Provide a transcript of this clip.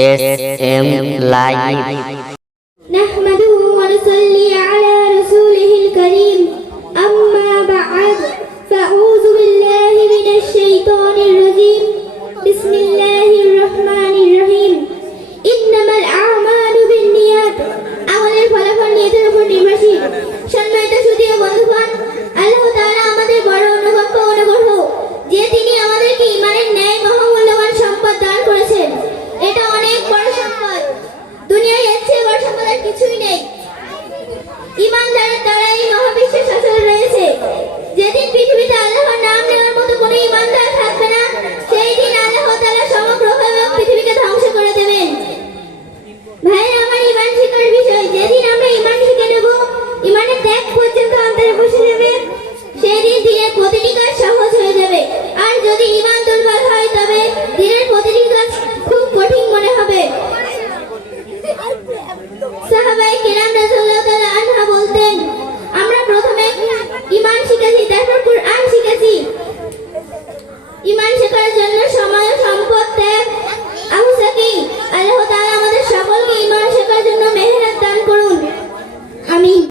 S M live আর কিছুই নেই। ইমানদারের সাহাবাই কিরাম রাদিয়াল্লাহু তাআলা বলতেন আমরা প্রথমে ঈমান শিখেছি তারপর কুরআন শিখেছি। ঈমান